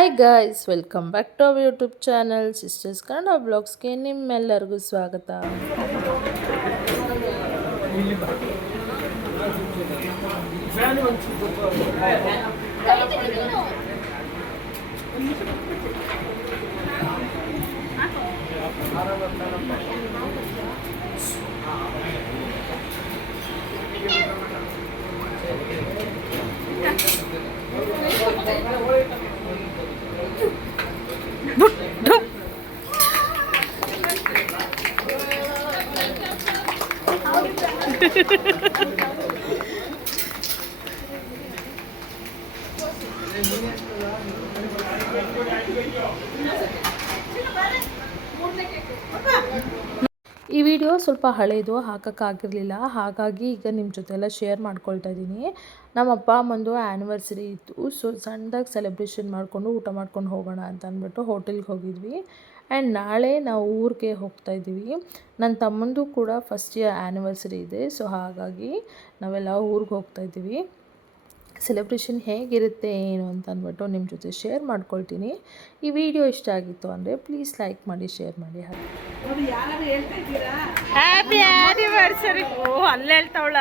Hi guys, welcome back to our YouTube channel sisters Kannada ಬ್ಲಾಗ್ಸ್ಗೆ ನಿಮ್ಮೆಲ್ಲರಿಗೂ ಸ್ವಾಗತ. ಈ ವಿಡಿಯೋ ಸ್ವಲ್ಪ ಹಳೆಯದು, ಹಾಕೋಕ್ಕಾಗಿರಲಿಲ್ಲ. ಹಾಗಾಗಿ ಈಗ ನಿಮ್ಮ ಜೊತೆ ಎಲ್ಲ ಶೇರ್ ಮಾಡ್ಕೊಳ್ತಾ ಇದ್ದೀನಿ. ನಮ್ಮ ಅಪ್ಪ ಅಮ್ಮಂದು ಆ್ಯನಿವರ್ಸರಿ ಇತ್ತು. ಸೊ ಸಣ್ಣದಾಗಿ ಸೆಲೆಬ್ರೇಷನ್ ಮಾಡಿಕೊಂಡು ಊಟ ಮಾಡ್ಕೊಂಡು ಹೋಗೋಣ ಅಂತ ಅಂದ್ಬಿಟ್ಟು ಹೋಟೆಲ್ಗೆ ಹೋಗಿದ್ವಿ. ಆ್ಯಂಡ್ ನಾಳೆ ನಾವು ಊರಿಗೆ ಹೋಗ್ತಾ ಇದ್ದೀವಿ. ನನ್ನ ತಮ್ಮಂದು ಕೂಡ ಫಸ್ಟ್ ಇಯರ್ ಆ್ಯನಿವರ್ಸರಿ ಇದೆ. ಸೊ ಹಾಗಾಗಿ ನಾವೆಲ್ಲ ಊರಿಗೆ ಹೋಗ್ತಾ ಇದ್ದೀವಿ. ಸೆಲೆಬ್ರೇಷನ್ ಹೇಗಿರುತ್ತೆ ಏನು ಅಂತ ಅಂದ್ಬಿಟ್ಟು ನಿಮ್ಮ ಜೊತೆ ಶೇರ್ ಮಾಡ್ಕೊಳ್ತೀನಿ. ಈ ವಿಡಿಯೋ ಇಷ್ಟ ಆಗಿತ್ತು ಅಂದರೆ ಪ್ಲೀಸ್ ಲೈಕ್ ಮಾಡಿ, ಶೇರ್ ಮಾಡಿ. Happy anniversary. ಓ, ಅಲ್ಲೇ ಹೇಳ್ತಾವಳ.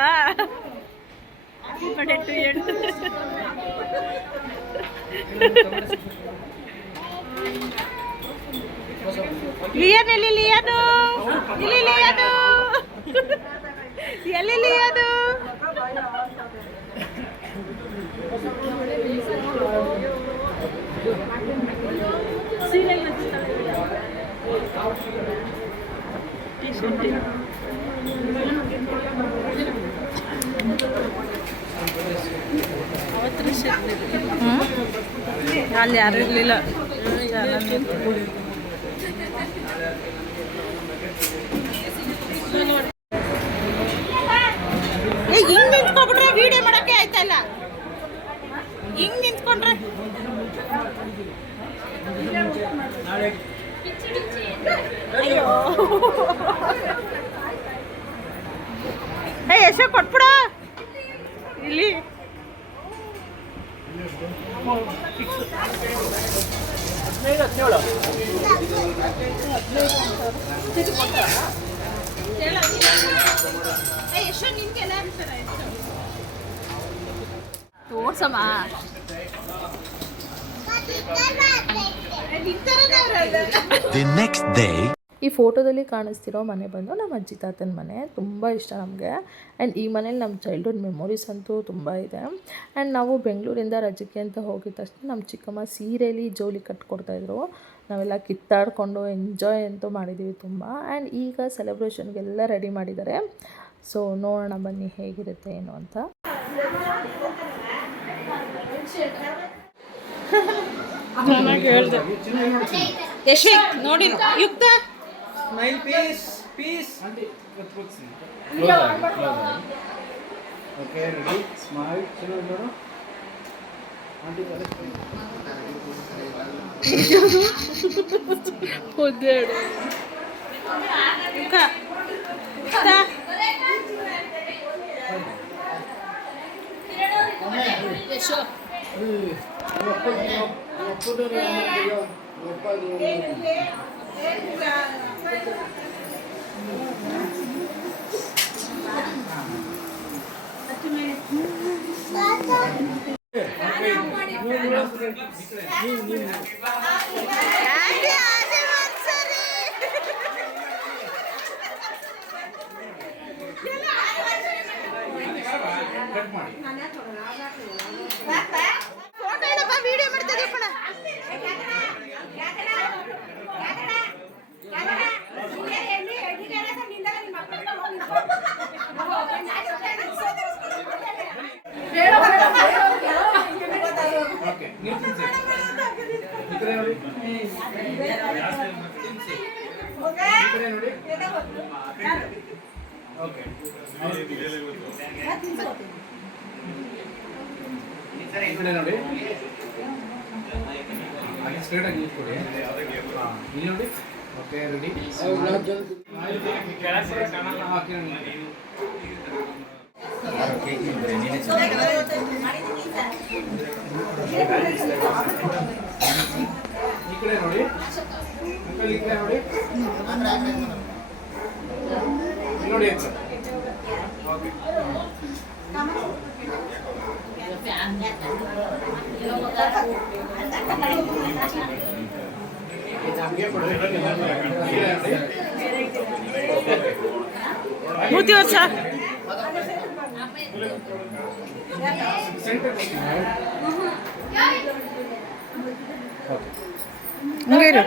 ಲಿಯನ್ ಎಲ್ಲಿ? ಲಿಯನು ಇಲ್ಲಿ, ಲಿಯನು ಎಲ್ಲಿ? ಲಿಯನು ಅಲ್ಲಿ ಯಾರು ಇರಲಿಲ್ಲ. ಹಿಂಗ್ ನಿಂತ್ಕೊಬಿಟ್ರೆ ವಿಡಿಯೋ ಮಾಡಕ್ಕೆ ಆಯ್ತಲ್ಲ. ಹಿಂಗ್ ನಿಂತ್ಕೊಂಡ್ರೆ ಅಯ್ಯೋ, ಎಷ್ಟೋ ಕೊಟ್ಬಿಡ ಇಲ್ಲಿ. ತೋರ್ಸಮ್ಮ. The next day. ಈ ಫೋಟೋದಲ್ಲಿ ಕಾಣಿಸ್ತಿರೋ ಮನೆ ಬಂದು ನಮ್ಮ ಅಜ್ಜಿ ತಾತನ ಮನೆ. ತುಂಬ ಇಷ್ಟ ನಮಗೆ. ಆ್ಯಂಡ್ ಈ ಮನೇಲಿ ನಮ್ಮ ಚೈಲ್ಡ್ಹುಡ್ ಮೆಮೊರೀಸ್ ಅಂತೂ ತುಂಬ ಇದೆ. ಆ್ಯಂಡ್ ನಾವು ಬೆಂಗಳೂರಿಂದ ರಜಕ್ಕೆ ಅಂತ ಹೋಗಿದ ತಕ್ಷಣ ನಮ್ಮ ಚಿಕ್ಕಮ್ಮ ಸೀರೆಯಲ್ಲಿ ಜೋಲಿ ಕಟ್ಕೊಡ್ತಾಯಿದ್ರು. ನಾವೆಲ್ಲ ಕಿತ್ತಾಡಿಕೊಂಡು ಎಂಜಾಯ್ ಅಂತೂ ಮಾಡಿದ್ದೀವಿ ತುಂಬ. ಆ್ಯಂಡ್ ಈಗ ಸೆಲೆಬ್ರೇಷನ್ಗೆಲ್ಲ ರೆಡಿ ಮಾಡಿದ್ದಾರೆ. ಸೊ ನೋಡೋಣ ಬನ್ನಿ ಹೇಗಿರುತ್ತೆ ಏನು ಅಂತ. ಚೆನ್ನಾಗಿ ಹೇಳ್ದೆ. ಯಶ್ವಿಕ್ ನೋಡಿ, Yukta smile, peace peace. Okay, ready, smile. ಚೆನ್ನಾಗಿ ನೋಡು ಆಂಟಿ. ಒದ್ದೇಳು ಯುಕ್ತ. ಯಶೋ ಫೋಟೋ ಇಡಪ್ಪ, ವಿಡಿಯೋ ಮಾಡ್ತಿದ್ದೀವಿ ಕಣ. ನೋಡಿ, ಸ್ಟ್ರೇಟ್ ಆಗಿ ಕೊಡಿ. ಇಲ್ಲಿ ನೋಡಿ. Okay, ready. ಈ ಕಡೆ ನೋಡಿ ಅಂಕಲ್, ಈ ಕಡೆ ನೋಡಿ. ಇಲ್ಲಿ ನೋಡಿ ಅಂತ. ಓಕೆ. ಮೂತಿ ವರ್ಷ ಹಂಗಿರು.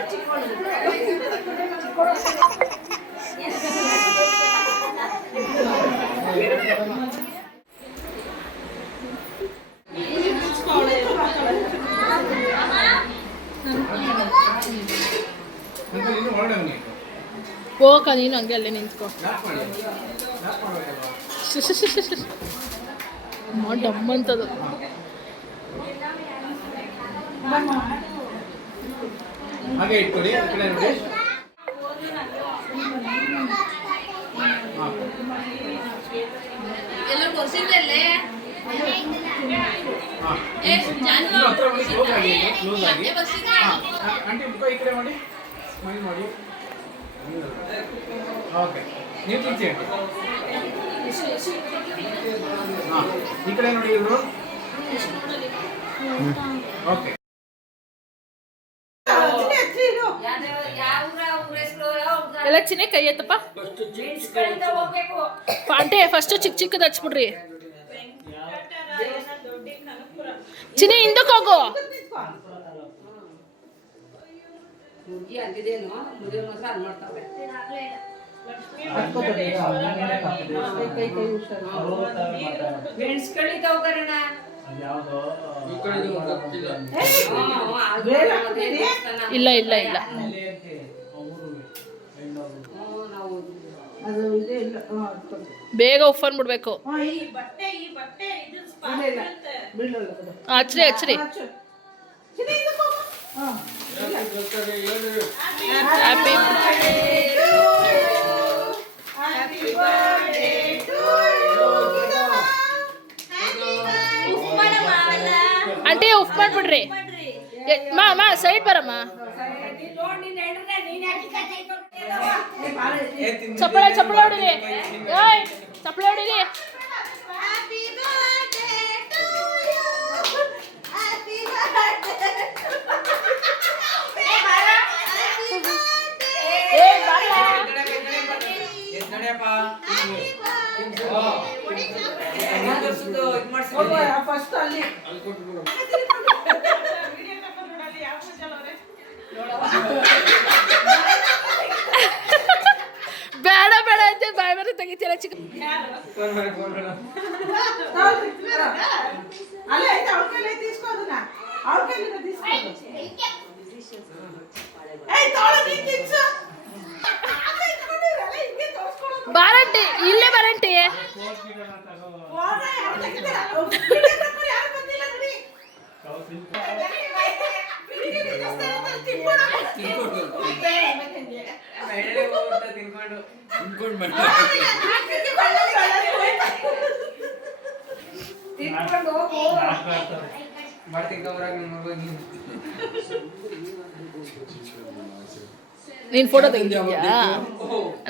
ಅಂಕಲ್ ಇನ್ನು ಹೊರಗಡೆ ಬನ್ನಿ. ಹೋಗ ನೀನು ಹಂಗೆ ಅಲ್ಲೇ ನಿಂತ್ಕೊ. ಲಾಕ್ ಮಾಡಿ. ಲಾಕ್ ಮಾಡ್ಬೇಕಲ್ವಾ? ಡಮ್ ಅಂತದು. ಹಾಗೆ ಇಟ್ಕೊಡಿ. ಈ ಕಡೆ ನೋಡಿ. ಆಂಟಿ ಮುಖ ಈ ಕಡೆ ಮಾಡಿ, ಸ್ಮೈಲ್ ಮಾಡಿ. ಓಕೆ, ನೀವು ತಿನ್ಸಿ ಆಂಟಿ. ಹಾಂ, ಈ ಕಡೆ ನೋಡಿ ಇವರು. ಓಕೆ. ಎಲ್ಲ ಚಿನ್ನೆ ಕೈ ಎತ್ತಪ್ಪ. ಆಂಟಿ ಫಸ್ಟ್ ಚಿಕ್ಕ ಚಿಕ್ಕದು ಹಚ್ಬಿಡ್ರಿ. ಚಿನ್ನೆ ಹಿಂದಕ್ಕೆ ಹೋಗು. ಇಲ್ಲ ಇಲ್ಲ ಇಲ್ಲ, ಬೇಗ ಉಫನ್ ಬಿಡ್ಬೇಕು. ಹಚ್ರಿ ಹಚ್ರಿ. ಹ್ಯಾಪಿ ಆಂಟಿ ಉಫ್ ಮಾಡ್ಬಿಡ್ರಿ. ಮಾ ಸೈಡ್ ಬರಮ್ಮ. ಚಪ್ಪಳ ಚಪ್ಪಳ ಹೊಡಿರಿ. ಏಯ್ ಚಪ್ಪಳ ಹೊಡಿರಿ. ಫಸ್ಟ್ ಅಲ್ಲಿ ಬೇಡ ಬೇಡ ಅಂತ ಬಾಯ್ ಬರ ತೆಗಿತೀರ ಚಿಕ್ಕ. ಅಲ್ಲೇ ಅವ್ರ ಕೈಲಿ తీసుకోదునా ಅವ್ರ ಕೈಲಿ తీసుకోదు. ಏಯ್ ತೋಳ ತಿನ್ಸು. ಬಾರಂಟಿ ಇಲ್ಲೇ ಬಾರಂಟಿ. ನೀನು ಫೋಟೋ ತೆಗಿದ್ಯಾ?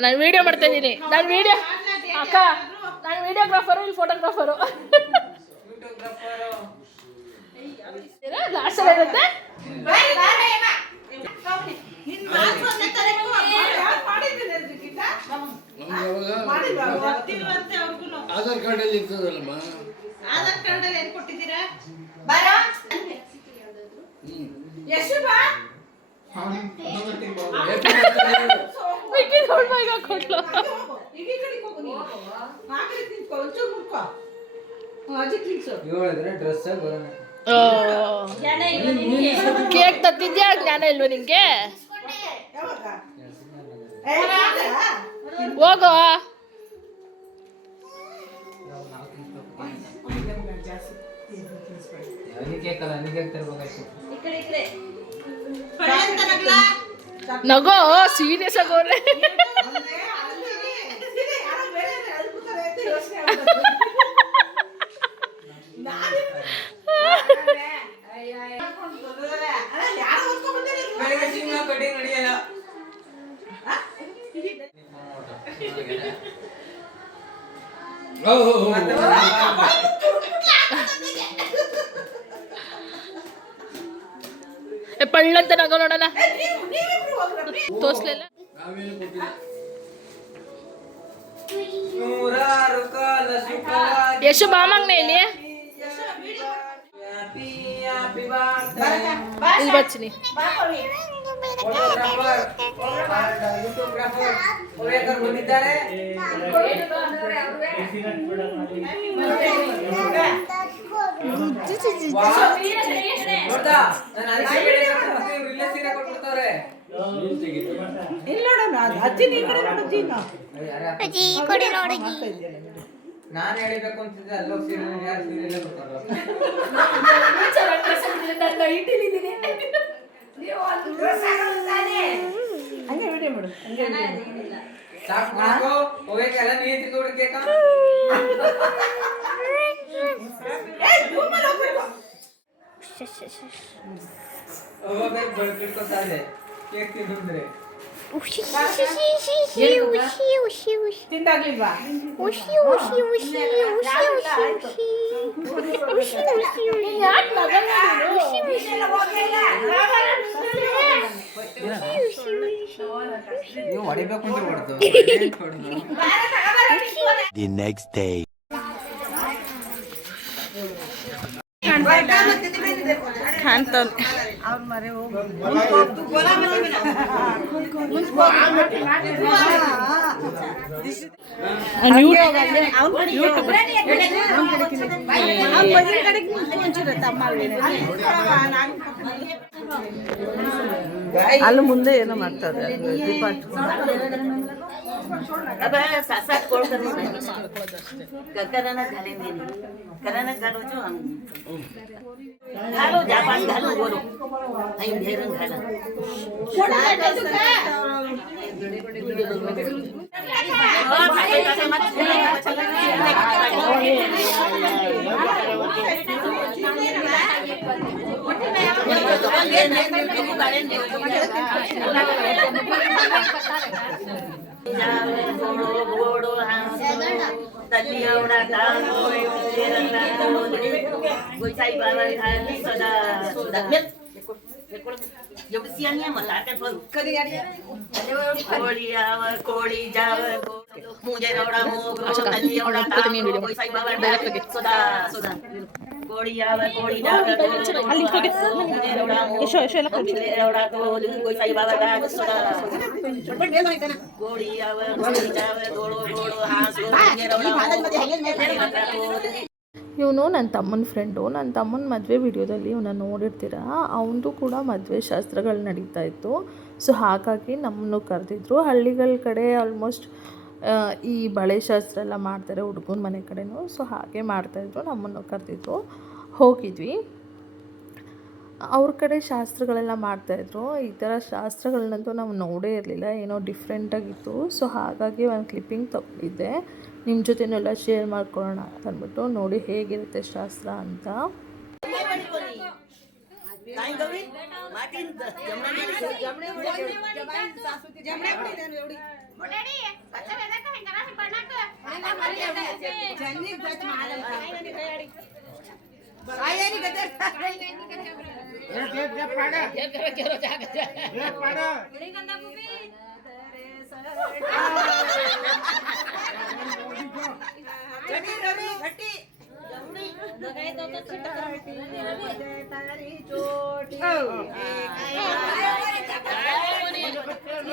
ನಾನು ವಿಡಿಯೋ ಮಾಡ್ತಾ ಇದ್ದೀನಿ. ನಾನು ವಿಡಿಯೋ ಅಕ್ಕ, ನಾನು ವಿಡಿಯೋಗ್ರಾಫರು, ಇಲ್ಲಿ ಫೋಟೋಗ್ರಾಫರು. ಲಾಸ್ಟ್ ಇರುತ್ತೆ. ಆಧಾರ್ ಕಾರ್ಡಲ್ಲಿ ಇರ್ತದಲ್ಲಮ್ಮ. ಆಧಾರ್ ಕಾರ್ಡ್ ಅಲ್ಲಿ ಏನು ಕೊಟ್ಟಿದ್ದೀರಾ? ಬರ ಎಷ್ಟು ಬಾ ಕೊಟ್ಲು. ಕೇಕ್ ತತ್ತಿದ್ಯಾ? ಜ್ಞಾನ ಇಲ್ವ ನಿಂಗೆ? ಹೋಗೋ. ನಗೋ ಸೀರಿಯಸ್ ಆಗೋರೆ. ಪಳ್ಳಂತ ನಗೋ ನೋಡೋಣ ತೋರ್ಸ್ಲಿಲ್ಲ. ನಾವೇನು ಕೊಟ್ಟಿಲ್ಲ. ನೂರಾರು ಕಾಲ ಸುಖವಾಗಿ ಯಶು ಬಾಮಂಗ್ನೆ ಇಲ್ಲಿ ಹ್ಯಾಪಿ ಹ್ಯಾಪಿ ಬರ್ತ್ಡೇ ಇಲ್ಲಿ ಬಚ್ಚಿನಿ. ಫೋಟೋಗ್ರಾಫರ್ ಯೂಟ್ಯೂಬ್ಗ್ರಾಫರ್ ಓವೇಕರ್ ಬಂದಿದ್ದಾರೆ. ನೋಡ್ದಾ? ನಾನು ಅದಕ್ಕೆ ಹೇಳಿದ್ರೆ ಇಲ್ಲೇ ಸೀರೆ ಕೊಟ್ಬಿಡ್ತಾರೆ. ಇಲ್ಲ ನೋಡೋಣ ಅಜ್ಜಿ ನೀ ಕಡೆ ನೋಡಜ್ಜಿ ನಾನು ಹೇಳಿಬೇಕು ಅಂತಿದ್ದೆ ಅಲ್ಲೋ ಸೀರೆ ಯಾರು ಸೀರೆ ಇಲ್ಲ ಕೊಡ್ತಾರ. ಹಂಗೆ ವಿಡಿಯೋ ಮಾಡು ಹಂಗೆ ಸಾಕು ಸಾಕು ಹೋಗಕ್ಕೆ ಎಲ್ಲ ನೀರು ತಿಂದು ಹುಡುಕೇಕ ಹೋಗ್ಬೇಕು ಬರ್ತಿರ್ತಾರೆ ಕೇಕ್ ತಿಂದ್ರೆ ತಿಂದಾಗ್ಲಿಲ್ವಾ ನೀವು ಹೊಡಿಬೇಕು ಅಂತ ಹೊಡೆದು The next day. ಅಲ್ಲಿ ಮುಂದೆ ಏನೋ ಮಾಡ್ತಾರೆ ದೀಪ ಕೋಳಿ ಜಾವ मुझे रोड़ा मोगरो तली रोड़ा कोई साई बाबा डाले सोदा सोदा कोड़ी आवे कोड़ी डाले ಅಲ್ಲಿ रोड़ा मोगरो रोड़ा कोई साई बाबा डाले सोदा कोड़ी आवे कोड़ी जावे गोड़ो गोड़ो हासो रोड़ा ಇವನು ನನ್ನ ತಮ್ಮನ ಫ್ರೆಂಡು. ನನ್ನ ತಮ್ಮನ ಮದುವೆ ವಿಡಿಯೋದಲ್ಲಿ ಇವನ್ನ ನೋಡಿರ್ತೀರ. ಅವನದು ಕೂಡ ಮದುವೆ ಶಾಸ್ತ್ರಗಳು ನಡೀತಾ ಇತ್ತು. ಸೊ ಹಾಗಾಗಿ ನಮ್ಮನ್ನು ಕರೆದಿದ್ರು. ಹಳ್ಳಿಗಳ ಕಡೆ ಆಲ್ಮೋಸ್ಟ್ ಈ ಬಳೆ ಶಾಸ್ತ್ರ ಎಲ್ಲ ಮಾಡ್ತಾರೆ ಹುಡುಗನ ಮನೆ ಕಡೆನೂ. ಸೊ ಹಾಗೆ ಮಾಡ್ತಾಯಿದ್ರು. ನಮ್ಮನ್ನು ಕರೆದಿದ್ರು, ಹೋಗಿದ್ವಿ. ಅವ್ರ ಕಡೆ ಶಾಸ್ತ್ರಗಳೆಲ್ಲ ಮಾಡ್ತಾಯಿದ್ರು. ಈ ಥರ ಶಾಸ್ತ್ರಗಳನ್ನಂತೂ ನಾವು ನೋಡೇ ಇರಲಿಲ್ಲ, ಏನೋ ಡಿಫ್ರೆಂಟಾಗಿತ್ತು. ಸೊ ಹಾಗಾಗಿ ಒಂದು ಕ್ಲಿಪ್ಪಿಂಗ್ ತಗೊಂಡಿದ್ದೆ, ನಿಮ್ಮ ಜೊತೆನೆಲ್ಲ ಶೇರ್ ಮಾಡ್ಕೊಳ್ಳೋಣ ಅಂತ ಅಂದ್ಬಿಟ್ಟು. ನೋಡಿ ಹೇಗಿರುತ್ತೆ ಶಾಸ್ತ್ರ ಅಂತ.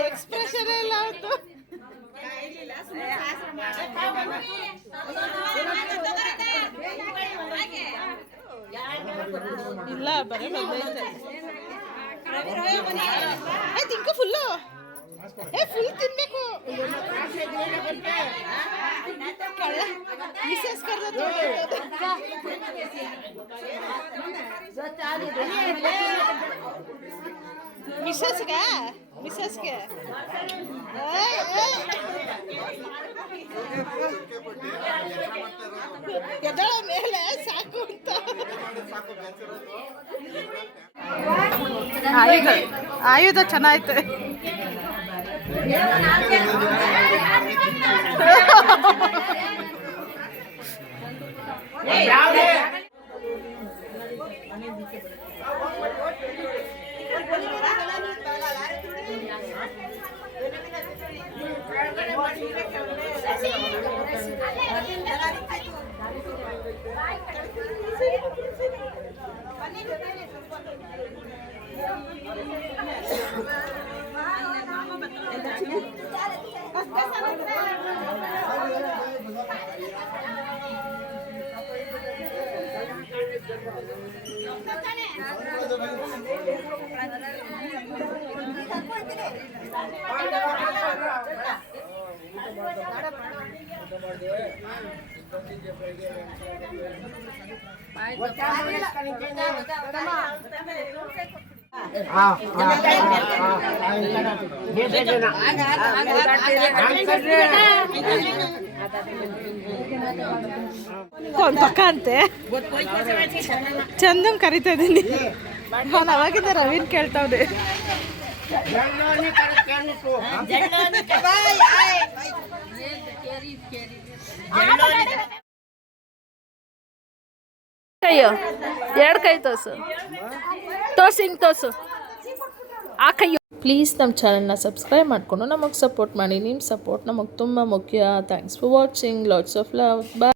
ಎಕ್ಸ್ಪ್ರೆಷನ್ ಎಲ್ಲ ಇಲ್ಲ ಬರೀ ತಿಂಕ ಫುಲ್ಲು ಫುಲ್ ತಿನ್ಬೇಕು. ಮಿಸಸ್ ಮಿಸಸ್ಗೆ ಮಿಸಸ್ಗೆ ಎದಳ ಮೇಲೆ ಸಾಕು ಅಂತ ಆಯುಧ ಚೆನ್ನಾಯ್ತು. ಪಕ್ಕ ಅಂತೆ ಚಂದನ್ ಕರಿತಾ ಇದ್ದೀನಿ ನಾನು ಅವಾಗಿಂದ ರವೀನ್ ಕೇಳ್ತಾವ್ದೆ ಕೈಯೋ 2 ಕೈ ತೋರ್ಸು ಹಿಂಗೆ ತೋರ್ಸು ಆ ಕೈಯೋ. ಪ್ಲೀಸ್ ನಮ್ಮ ಚಾನಲ್ನ ಸಬ್ಸ್ಕ್ರೈಬ್ ಮಾಡಿಕೊಂಡು ನಮಗೆ ಸಪೋರ್ಟ್ ಮಾಡಿ. ನಿಮ್ಮ ಸಪೋರ್ಟ್ ನಮಗೆ ತುಂಬ ಮುಖ್ಯ. Thanks for watching. Lots of love. Bye.